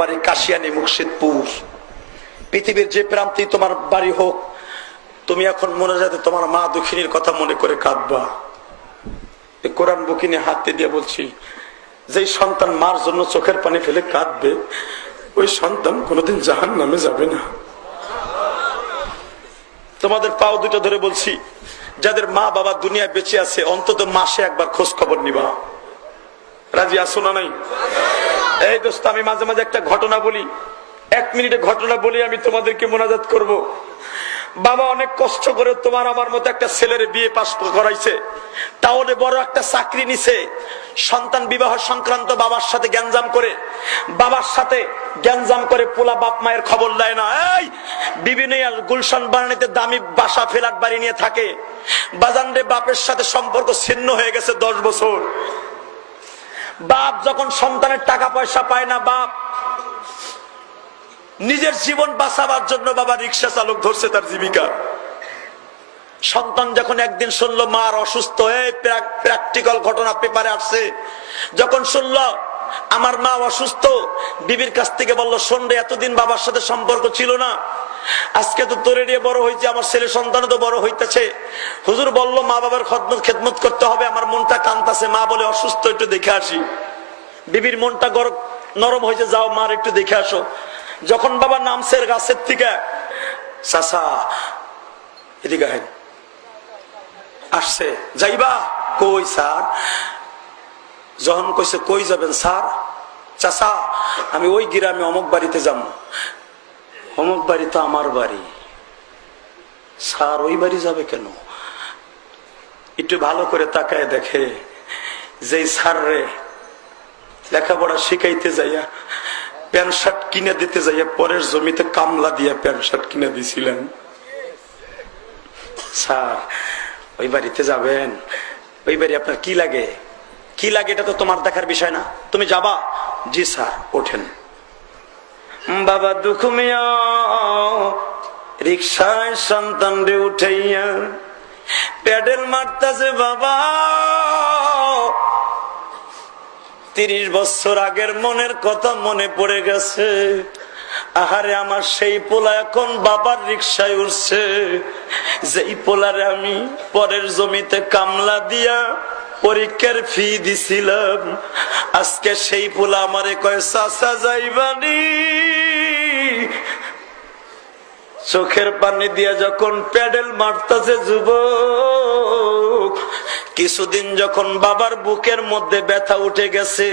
বাড়ি কাশিয়ানী মুর্শিদপুর। পৃথিবীর যে প্রান্তে তোমার বাড়ি হোক, তুমি এখন মনে যাতে তোমার মা দুঃখিনীর কথা মনে করে কাঁদবা। কোরআন বুকিনে হাতে দিয়ে বলছি, যেই সন্তান মার জন্য চোখের পানি ফেলে কাঁদবে, ওই সন্তান কোনোদিন জাহান্নামে যাবে না। তোমাদের পাও দুটো ধরে বলছি, যাদের মা বাবা দুনিয়ায় বেঁচে আছে, অন্তত মাসে একবার খোঁজ খবর নিবা। রাজি আছো না নাই? এই দোস্ত, আমি মাঝে মাঝে একটা ঘটনা বলি, 1 মিনিটে ঘটনা বলি, আমি তোমাদেরকে মোনাজাত করব। বাবা অনেক কষ্ট করে তোমার আমার মতো একটা ছেলের বিয়ে পাশ করাইছে, তাহলে বড় একটা চাকরি নিছে। সন্তান বিবাহ সংক্রান্ত বাবার সাথে গ্যাঞ্জাম করে পোলা বাপ মায়ের খবর দেয় না। এই বিভিন্ন গুলশান বানানিতে দামি বাসা ফ্ল্যাট বাড়ি নিয়ে থাকে। বাজানরে বাপের সাথে সম্পর্ক ছিন্ন হয়ে গেছে 10 বছর। বাপ যখন সন্তানের টাকা পয়সা পায় না, বাপ নিজের জীবন বাঁচাবার জন্য বাবা রিক্সা চালক ধরছে তার জীবিকা। সন্তান যখন একদিন শুনলো মার অসুস্থ, প্র্যাকটিক্যাল ঘটনা পেপারে আসছে, যখন শুনলো আমার মা অসুস্থ, বিবির কাছ থেকে বললো, শোন রে, এতদিন বাবার সাথে সম্পর্ক ছিল না, আজকে তো তোরে নিয়ে বড় হয়েছে, আমার ছেলে সন্তান তো বড় হইতেছে, হুজুর বললো মা বাবার খেদমত করতে হবে, আমার মনটা কাঁদতাছে, মা বলে অসুস্থ, একটু দেখে আসি। বিবির মনটা নরম হয়েছে, যাও মার একটু দেখে আসো। যখন বাবা নামছে গাছের থেকে, চাচা এদিকে আসছে, যাইবা কই স্যার? যখন কইছে কই যাবেন স্যার? চাচা আমি ওই গ্রামে অমুক বাড়িতে যাব। অমুক বাড়ি তো আমার বাড়ি। স্যার ওই বাড়ি যাবে কেন? একটু ভালো করে তাকায় দেখে, যেই স্যার রে লেখাপড়া শিখাইতে যাইয়া প্যান্ট শার্ট কিনে দিতে যাইয়া পরের জমিতে কামলা দিয়া প্যান্ট শার্ট কিনে দিছিলেন, স্যার ওই বাড়িতে যাবেন? ওই বাড়ি আপনার কি লাগে? কি লাগে এটা তো তোমার দেখার বিষয় না, তুমি যাবা? জি স্যার, ওঠেন। বাবা দুঃখ মিয়া রিক্সায় সন্তান রে উঠাইয়া প্যাডেল মারতাছে। বাবা 30 বছর আগের মনের কথা মনে পড়ে গেছে। আহারে আমার সেই পোলা এখন বাবার রিক্সায় উঠছে, যেই পোলারে আমি পরের জমিতে কামলা দিয়া পরীক্ষার ফি দিছিলাম। আজকে সেই পোলা আমারে কয়, চাচা যাইবানি? চোখের পানি দিয়া যখন প্যাডেল মারতাছে যুবক, কিছুদিন যখন বাবার বুকের মধ্যে ব্যথা উঠে গেছে,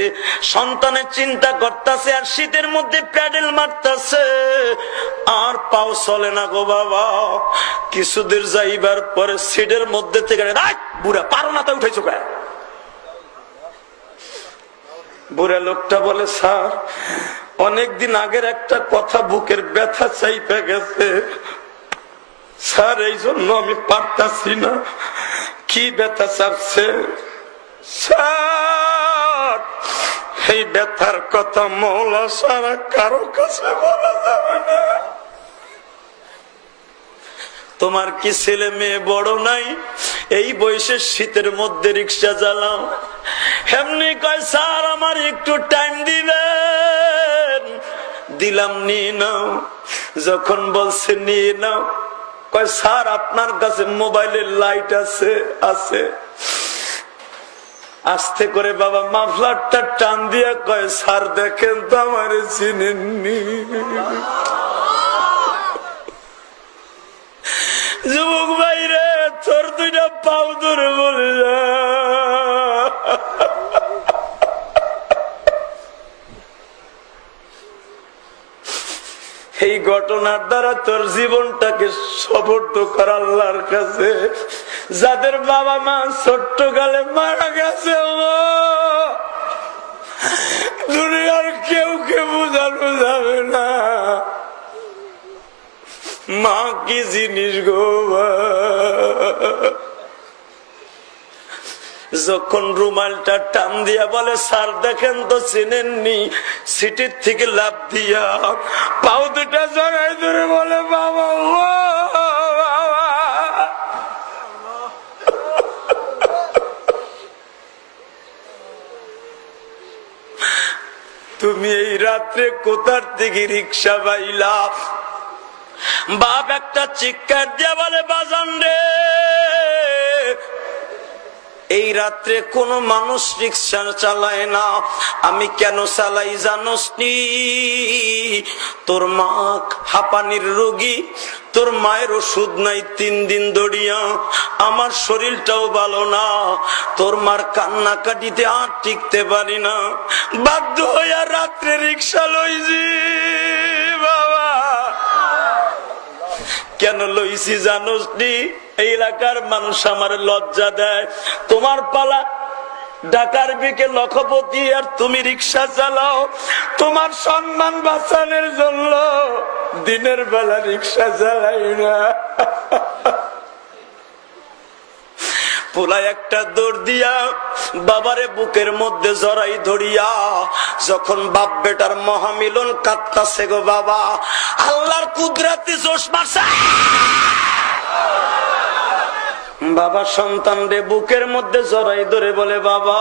সন্তানের চিন্তা করতেছে, আর শীতের মধ্যে প্যাডেল মারতেছে, আর পাও চলে না গো বাবা। কিছুদিন যাইবার পরে সিটের মধ্যে থেকে, বুড়া পারো না, তাই উঠেছো কেন? বুড়া লোকটা বলে, স্যার অনেকদিন আগের একটা কথা বুকের ব্যথা চাইপে গেছে স্যার, এই জন্য আমি পারতাছি না। কি ব্যথা চাপছে স্যার? এই ব্যথার কথা মওলা সারা কারো কাছে বলা যাবে না। তোমার কি ছেলে মেয়ে বড় নাই? এই বয়সে শীতের মধ্যে রিক্সা চালাও। এমনি কয়, স্যার আমার একটু টাইম দিবেন? দিলাম, নিয়ে নাও। যখন বলছে নিয়ে নাও, কয় স্যার আপনার কাছে মোবাইলের লাইট আছে? আছে। আস্তে করে বাবা মাফলারটা টান দিয়া কয়, স্যার দেখেন তো আমার চিনেননি। যুবক ভাই রে, তোর 2টা পাও ধরে বলে যা, এই ঘটনার দ্বারা তোর জীবনটাকে সমর্থ কর আল্লাহর কাছে। যাদের বাবা মা ছোট্ট কালে মারা গেছে, দুনিয়ার কেউ কে বোঝানো যাবে না মা কি জিনিস গো। যখন রুমালটা টান দিয়া বলে, স্যার দেখেন তো চিনেননি, সিটির থেকে লাফ দিয়া পাও 2টা জড়াই ধরে বলে, বাবা তুমি এই রাত্রে কোথার থেকে রিক্সা পাইলা? বাপ একটা চিৎকার দিয়া বলে, বাজান রে, এই রাত্রে কোন মানুষ রিক্সা চালায় না, আমি কেন চালাই জানোস নি? তোর মা হাঁপানির রোগী, তোর মায়ের ওষুধ নাই 3 দিন ধরিয়া, আমার শরীরটাও ভালো না, তোর মার কান্নাকাটিতে আর টিকতে পারি না, বাধ্য হইয়া রাত্রে রিক্সা লইছি। বাবা কেন লইছি জানোস নি? এই এলাকার মানুষ আমার লজ্জা দেয়, তোমার পালা ঢাকার বিকে লক্ষপতি আর তুমি রিক্সা চালাও, তোমার সম্মান বাঁচানোর জন্য দিনের বেলা রিক্সা চালাই না। পোলা একটা দৌড় দিয়া বাবারে বুকের মধ্যে জড়াই ধরিয়া, যখন বাপ বেটার মহামিলন কাঁদতাছে গো বাবা, আল্লাহর কুদরতি জোশ মারছে। বাবা সন্তান রে বুকের মধ্যে জড়াই ধরে বলে, বাবা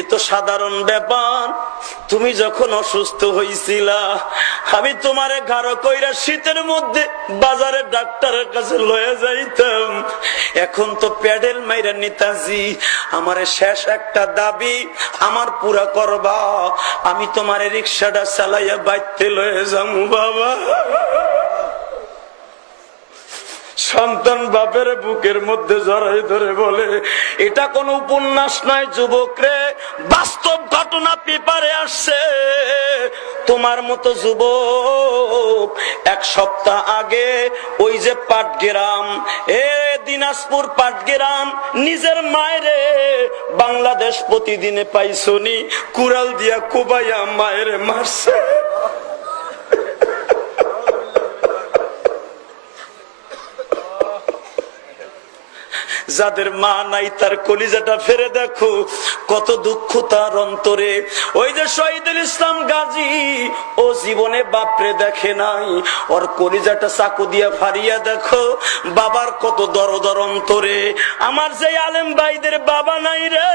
এ তো সাধারণ ব্যাপার, তুমি যখন অসুস্থ হইছিলা আমি তোমারে ঘাড় কইরা শীতের মধ্যে বাজারে ডাক্তারের কাছে লয়ে যাইতাম, এখন তো প্যাডেল মাইরা নিতাছি, আমারে শেষ একটা দাবি আমার পুরা করবা, আমি তোমারে রিক্সাটা চালাইয়া বাইতে লয়ে যাবো। বাবা সন্তান বাপের বুকের মধ্যে জড়াই ধরে বলে, এটা কোন উপন্যাস নয় যুবক রে, বাস্তব ঘটনা পেপারে আসছে। তোমার মতো যুবক 1 সপ্তাহ আগে ওই যে পাটগ্রাম, দিনাজপুর পাটগ্রাম, নিজের মায়েরে বাংলাদেশ প্রতিদিনে পাইছনি, কুড়াল দিয়া কুবাইয়া মায়েরে মারছে। যাদের মা নাই তার কলিজাটা ফেরে দেখো, কত দুঃখ তার অন্তরে। ওই যে শহীদুল ইসলাম গাজী, ও জীবনে বাপরে দেখে নাই, ওর কলিজাটা চাকু দিয়া ফাড়িয়া দেখো, বাবার কত দরদর অন্তরে। আমার যে আলেম ভাইদের বাবা নাই রে,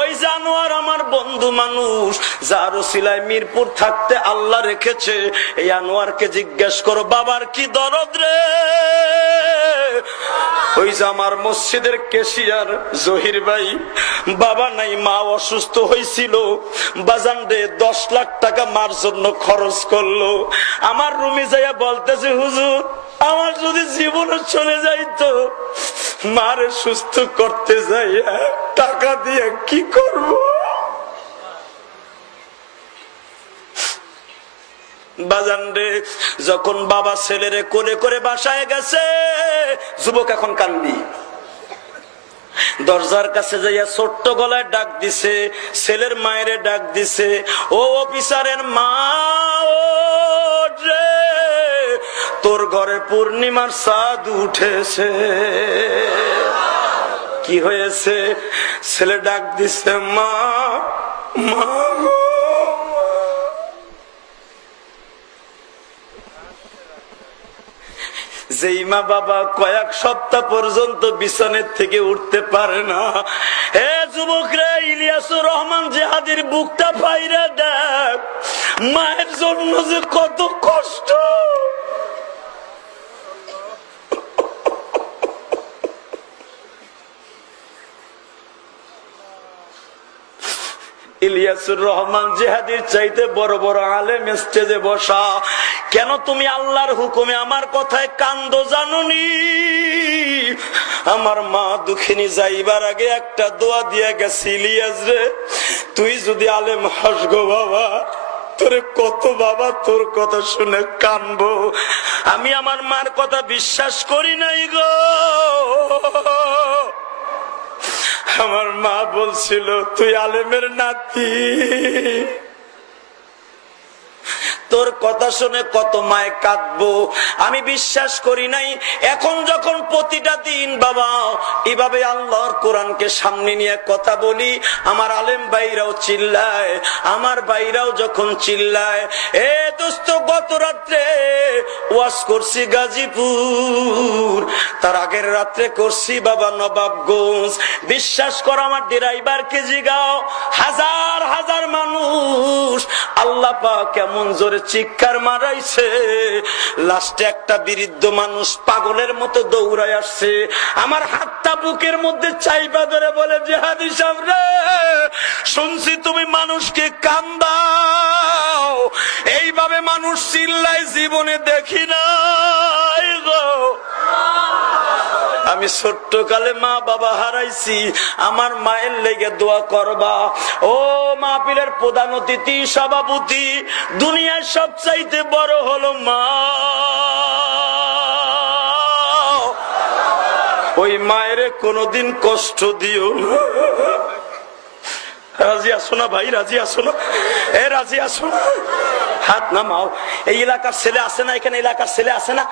ওই জানোয়ার আমার বন্ধু মানুষ, যার ওসিলায় মিরপুর থাকতে আল্লাহ রেখেছে, এই আনোয়ারকে জিজ্ঞেস করো বাবার কি দরদ রে। ওই যে আমার মসজিদের কেশিয়ার জহির ভাই, বাবা নাই, মা অসুস্থ হয়েছিল, বাজান রে 10 লাখ টাকা মার জন্য খরচ করলো। আমার রুমে যাইয়া বলতেছে, হুজুর আমার যদি জীবনে চলে যাইতো, মারে সুস্থ করতে যাইয়া টাকা দিয়ে কি করব? বাজান রে যখন বাবা ছেলেরে কোলে করে বাসায় গেছে, যুবক এখন কান্দি, দরজার কাছে যাইয়া ছোট্ট গলায় ডাক দিছে, ছেলের মায়েরে ডাক দিছে, ও অফিসারের মা, রে তোর ঘরে পূর্ণিমার চাঁদ উঠেছে। কি হয়েছে? ছেলে ডাক দিছে, মা, মা গো। যেই মা বাবা কয়েক সপ্তাহ পর্যন্ত বিছানের থেকে উঠতে পারে না, হে যুবক রে, ইলিয়াসুর রহমান জিহাদির বুকটা পাইরা দেখ, মায়ের জন্য যে কত কষ্ট। ইলিয়াসুর রহমান জিহাদির চাইতে বড় বড় আলেম স্টেজে বসা, কেন তুমি আল্লাহর হুকুমে আমার কথায় কান্দো জানুনি? আমার মা দুঃখিনী যাইবার আগে একটা দোয়া দিয়া গেছে, ইলিয়াস রে তুই যদি আলেম হস গো বাবা, তোরে কত বাবা তোর কথা শুনে কানবো, আমি আমার মার কথা বিশ্বাস করি নাই গো। আমার মা বলছিল তুই আলেমের নাতি, তোর কথা শুনে কত মায় কাঁদবো। আমি বিশ্বাস করি নাই। এখন যখন প্রতিটা দিন বাবা এভাবে আল্লাহর কোরআনকে সামনে নিয়ে কথা বলি, আমার আলেম ভাইরাও চিল্লায়, আমার ভাইরাও যখন চিল্লায়। এ দোস্ত, গত রাত্রে ওয়াজ করছি গাজীপুর, তার আগের রাত্রে করছি বাবা নবাবগঞ্জ। বিশ্বাস কর, আমার ড্রাইভারকে জিগাও, হাজার হাজার মানুষ আল্লাহ পাক কেমন জোরে চিৎকার মারাইছে। লাস্টে একটা বৃদ্ধ মানুষ পাগলের মতো দৌড়ায় আসছে, আমার হাতটা বুকের মধ্যে চাইপা ধরে বলে, জিহাদি সাহেব রে, শুনছি তুমি মানুষকে কান্দাও, এইভাবে মানুষ চিল্লায় জীবনে দেখি নাই গো। আমি ছোট্ট কালে মা বাবা হারাইছি, আমার মায়ের লেগে দোয়া করবা। ও মাহফিলের প্রধান অতিথি সভাপতি, দুনিয়ার সবচাইতে বড় হলো মা। ওই মায়ের কোনদিন কষ্ট দিও না। রাজি আসো না ভাই? রাজি আসো না? এ রাজি আসো না? হাত নামাও। এই এলাকার ছেলে আছে না? এখানে এলাকার ছেলে আছে না?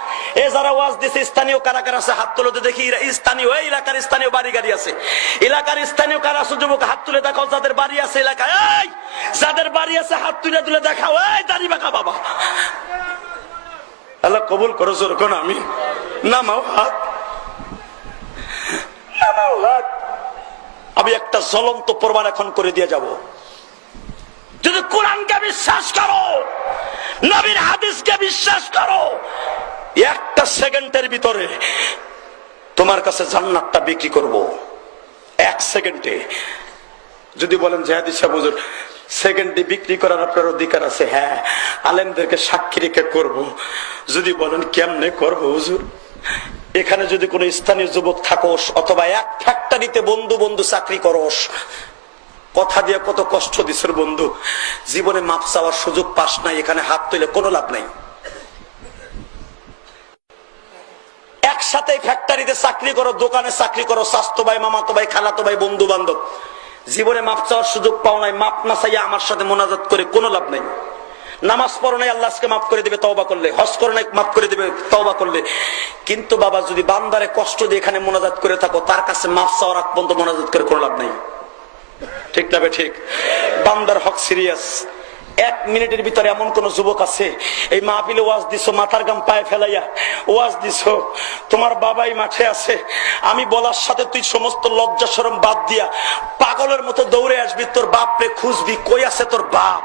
এ যারা ওয়াজ দিছে স্থানীয় কারা কারা আছে হাত তুলে দেখি। স্থানীয়, এই এলাকার স্থানীয় বাড়ি গাড়ি আছে, এলাকার স্থানীয় কারা আছে যুবক হাত তুলে দেখাও। যাদের বাড়ি আছে এলাকায়, এই যাদের বাড়ি আছে হাত তুলে তুলে দেখাও। এই দাড়ি বাঁকা বাবা, আল্লাহ কবুল করো। জোর কোন আমি নামাও হাত, নামাও হাত। আমি একটা জ্বলন্ত প্রমাণ এখন করে দিয়ে যাব। যদি কোরআনকে বিশ্বাস করো, নবীর হাদিসকে বিশ্বাস করো, একটা সেকেন্ডের ভিতরে তোমার কাছে জান্নাতটা বিক্রি করব। এক সেকেন্ডে। যদি বলেন জিহাদি সাহেব হুজুর সেকেন্ডে বিক্রি করার আপনার অধিকার আছে, হ্যাঁ, আলেমদেরকে সাক্ষী রেখে করব। যদি বলেন কেমনে করব হুজুর, এখানে যদি কোনো স্থানীয় যুবক থাকোস, অথবা এক ফ্যাক্টরিতে বন্ধু বন্ধু চাকরি করোস, কথা দিয়ে কত কষ্ট দিছের বন্ধু, জীবনে মাপ চাওয়ার সুযোগ পাস নাই, এখানে হাত তুলে কোনো লাভ নাই। একসাথে ফ্যাক্টরিতে চাকরি করো, দোকানে চাকরি করো, স্বাস্থ্য ভাই, মামাতো ভাই, খালাতো ভাই, বন্ধু বান্ধব, জীবনে মাপ চাওয়ার সুযোগ পাও নাই, মাপ না চাইয়া আমার সাথে মোনাজাত করে কোনো লাভ নাই। নামাজ পড়ো নাই, আল্লাহ আজকে মাফ করে দিবে তওবা করলে। হজ করো নাই, মাফ করে দিবে তওবা করলে। কিন্তু বাবা যদি বান্দারে কষ্ট দিয়ে এখানে মোনাজাত করে থাকো, তার কাছে মাফ চাওয়ার আগ পর্যন্ত মোনাজাত করে কোনো লাভ নাই। ঠিক না বে ঠিক? বান্দার হক সিরিয়াস। এক মিনিটের ভিতরে এমন কোন যুবক আছে, এই মাহফিলে ওয়াজ দিছো, মাথার গাম পায়ে ফেলাইয়া ওয়াজ দিছো, তোমার বাবাই মাঠে আছে, আমি বলার সাথে তুই সমস্ত লজ্জা শরম বাদ দিয়া পাগলের মতো দৌড়ে আসবি, তোর বাপরে খুঁজবি, কই আছে তোর বাপ।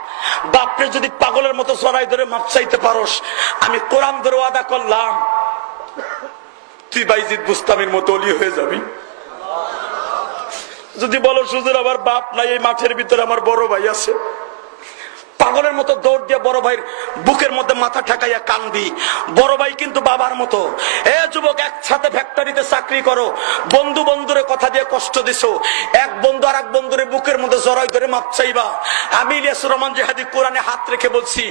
বাপরে যদি পাগলের মতো জড়াই ধরে মাপ চাইতে পারোস, আমি কোরআন ধরে ওয়াদা করলাম তুই বাইজিদ বুস্তামির মতো অলি হয়ে যাবি। যদি বলো হুজুর আমার বাপ নাই, এই মাঠের ভিতরে আমার বড় ভাই আছে, পাগলের মতো দৌড় দিয়ে বড় ভাইয়ের বুকের মধ্যে মাথা ঠেকাইয়া কানবি। বড় ভাই কিন্তু বাবার মতো। এ যুবক, একসাথে ফ্যাক্টরিতে চাকরি করো, বন্ধু বন্ধুরে কথা দিয়ে কষ্ট দিছো, এক বন্ধু আর এক বন্ধুরে বুকের মধ্যে জড়াই ধরে মাপ চাইবা। আমি ইলিয়াসুর রহমান জিহাদি কোরআনে হাত রেখে বলছি,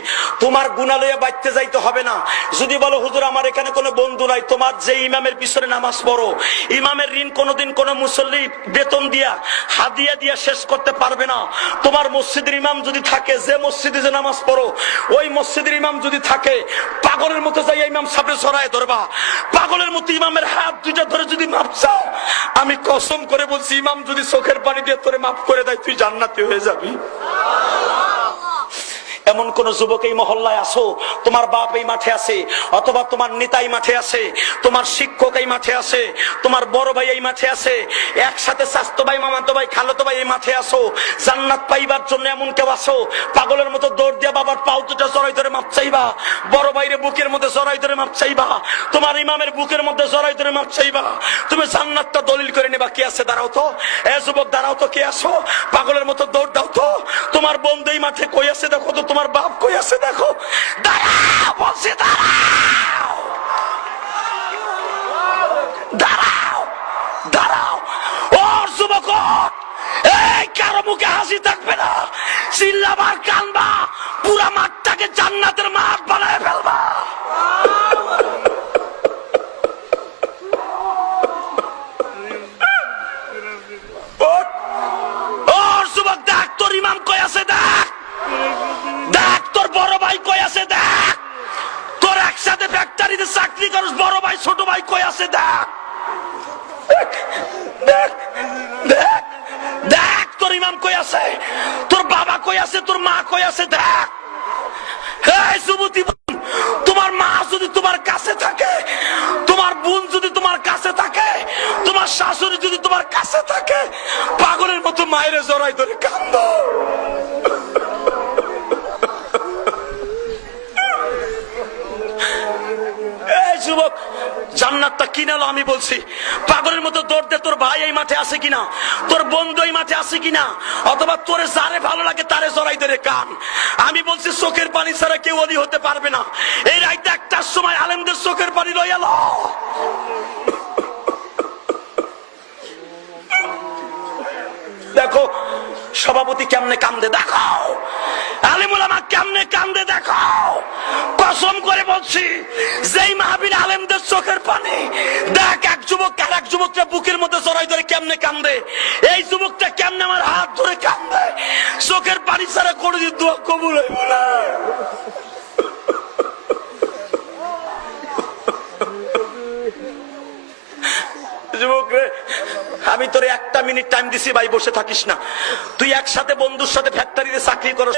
তোমার গুনাহ লইয়া বাইতে যাইতে হবে না। যদি বলো হুজুর আমার এখানে কোনো বন্ধু নাই, তোমার যে ইমামের পিছনে নামাজ পড়ো, ইমামের ঋণ কোনোদিন কোনো মুসল্লি বেতন দিয়া হাদিয়া দিয়া শেষ করতে পারবে না। তোমার মসজিদের ইমাম যদি থাকে, যে মসজিদে যে নামাজ পড়ো, ওই মসজিদের ইমাম যদি থাকে, পাগলের মতো যাইয়া ইমাম সামনে ছড়ায় ধরবা, পাগলের মতো ইমামের হাত দুইটা ধরে যদি মাপ চাও, আমি কসম করে বলছি, ইমাম যদি চোখের পানি দিয়ে তোরে মাফ করে দেয়, তুই জান্নাতি হয়ে যাবি। এমন কোন যুবক এই মহল্লায় আসো, তোমার বাপ এই মাঠে আছে, অথবা তোমার নেতাই মাঠে আছে, তোমার শিক্ষক এই মাঠে আছে, তোমার বড় ভাই এই মাঠে আছে, একসাথে স্বাস্থ্য ভাই, মামাতো ভাই, খালাতো ভাই এই মাঠে আসো, জান্নাত পাইবার জন্য এমন কেউ আসো, পাগলের মতো দৌড় দিয়া বাবার পাও দুটা জড়াই ধরে মাপ চাইবা, বড় ভাইরে বুকের মধ্যে জড়াই ধরে মাপ চাইবা, তোমার ইমামের বুকের মধ্যে জড়াই ধরে মাপ চাইবা, তুমি জান্নাতটা দলিল করে নেবা। কে আছে? দাঁড়াও তো, এ যুবক দাঁড়াও তো, কে আসো? পাগলের মতো দৌড় দাও তো, তোমার বন্ধু এই মাঠে কই আছে দেখো তো, তোমার বাপ কই আছে দেখো। দাঁড়াও বলছি, দাঁড়াও, দাঁড়াও, দাঁড়াও। ও যুবক, এই কারো মুখে হাসি থাকবে না, চিল্লাবার, কানবা, পুরা মাঠটাকে জান্নাতের মাঠ বানায় ফেলবা। ও যুবক, দেখ তোর ইমাম কই আছে, দেখ, দেখ তোর বড় ভাই কই আছে, দেখ। আছে দেখ, দেখ দেখ দেখ, তোর ইমাম কই আছে, তোর বাবা কই আছে, তোর মা কই আছে, দেখ। এই যুবতী, তোমার মা যদি তোমার কাছে থাকে, তোমার বোন যদি তোমার কাছে থাকে, তোমার শাশুড়ি যদি তোমার কাছে থাকে, পাগলের মতো মায়ের জড়াই ধরে কান্দো। এই যুবক, জান্নাতটা কিনালো আমি বলছি, পাগলের মতো দৌড় দে। তোর ভাই এই মাঠে আছে কিনা, তোর বন্ধু এই মাঠে আছে কিনা, অথবা তোরে যারে ভালো লাগে তারে জড়াই ধরে কান। আমি বলছি চোখের পানি ছাড়া কেউ ওলি হতে পারবে না। এই রাইতে একটার সময় আলেমদের চোখের পানি লইয়া লো। দেখো সভাপতি কেমনে কান্দে, দেখো আলেমুল আমা কেমনে কান্দে, দেখো। কসম করে বলছি, যেই মাহফিল আলেমদের চোখের পানি, দেখ এক যুবক আর এক যুবকটা বুকের মধ্যে জড়াই ধরে কেমনে কান্দে। এই যুবকটা কেমনে আমার হাত ধরে কান্দে, চোখের পানি ছাড়া কোনোদিন দোয়া কবুল হইব না। যুবক রে, আমি তোরে একটা মিনিট টাইম দিছি ভাই, বসে থাকিস না। তুই একসাথে বন্ধুর সাথে ফ্যাক্টরিতে চাকরি করস,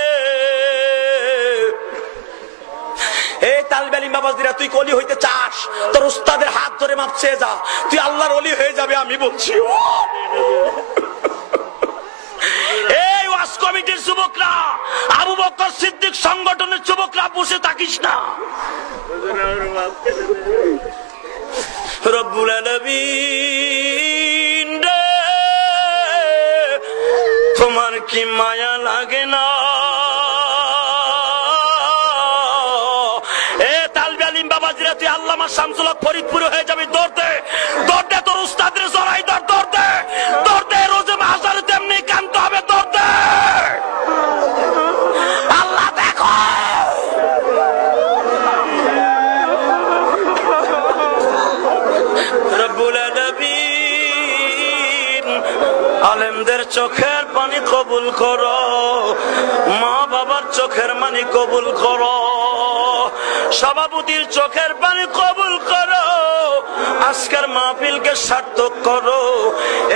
এই তালবে আলিম বাবাজিরা, তুই কলি হইতে চাস, তোর উস্তাদের হাত ধরে মাপ চেয়ে যা, তুই আল্লাহর ওলি হয়ে যাবে। আমি বলছি এই ওয়াজ কমিটির যুবকরা, আবু বকর সিদ্দিক সংগঠনের যুবকরা, বসে থাকিস না। রব্বুল আলামিন রে, তোমার কি মায়া লাগে না? এ তালবে আলিম বাবাজিরা, তুই আল্লামা শামসুল হক ফরিদপুরে হয়ে যাবি, দৌড় দে, দৌড় দে, তোর উস্তাদের জড়াই ধর, দৌড় দে, দৌড় দে, রোজে মাহজারে তেমনি কানতে হবে, দৌড় দে। আল্লাহ দেখো, রব্বুল আলামিন আলেমদের চোখের পানি কবুল করো, মা বাবার চোখের পানি কবুল করো, সভাপতির চোখের পানি কবুল করো, আজকের মাহফিলকে সার্থক করো।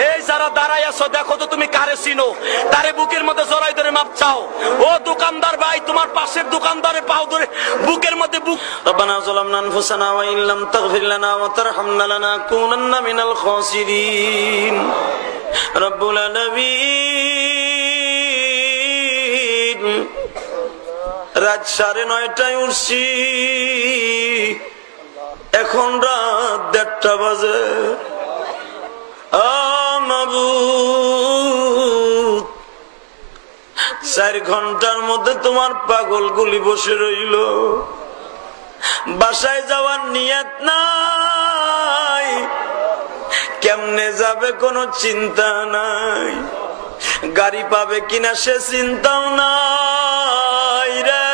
এই যারা দাঁড়াই আছো, দেখো তো তুমি কারে চিনো, তারে বুকের মধ্যে জড়াই ধরে মাপ চাও। ও দোকানদার ভাই, তোমার পাশের দোকানদারে পাও ধরে বুকের মধ্যে বুক। রব্বানা যালামনা আনফুসানা ওয়া ইল্লাম তাগফির লানা ওয়া তারহামনা লানাকুনান্না মিনাল খাসিরিন। রব্বুল আলামিন, রাত 9:30টায় উঠছি, এখন রাত 1:30 বাজে। মাবুদ, 4 ঘন্টার মধ্যে তোমার পাগল গুলি বসে রইল, বাসায় যাওয়ার নিয়ত নাই, কেমনে যাবে কোনো চিন্তা নাই, গাড়ি পাবে কিনা সে চিন্তাও নাই রে।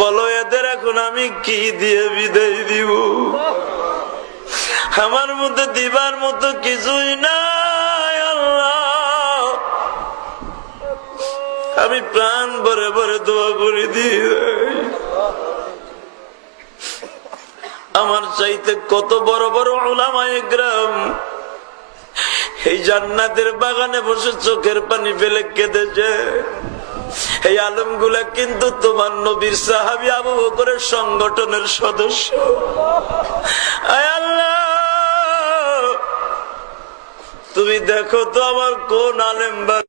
বলো এদের এখন আমি কি দিয়ে বিদায় দিব? আমার মধ্যে দিবার মতো কিছুই নাই আল্লাহ, আমি প্রাণ ভরে ভরে দোয়া করে দিই। আমার চাইতে কত বড় বড় উলামায়ে কেরাম এই জান্নাতের বাগানে বসে চোখের পানি ফেলে কেঁদেছে। এই আলমগুলা কিন্তু তোমার নবীর সাহাবী আবু বকরের সংগঠনের সদস্য। আয় আল্লাহ, তুমি দেখো তো আমার কোন আলেম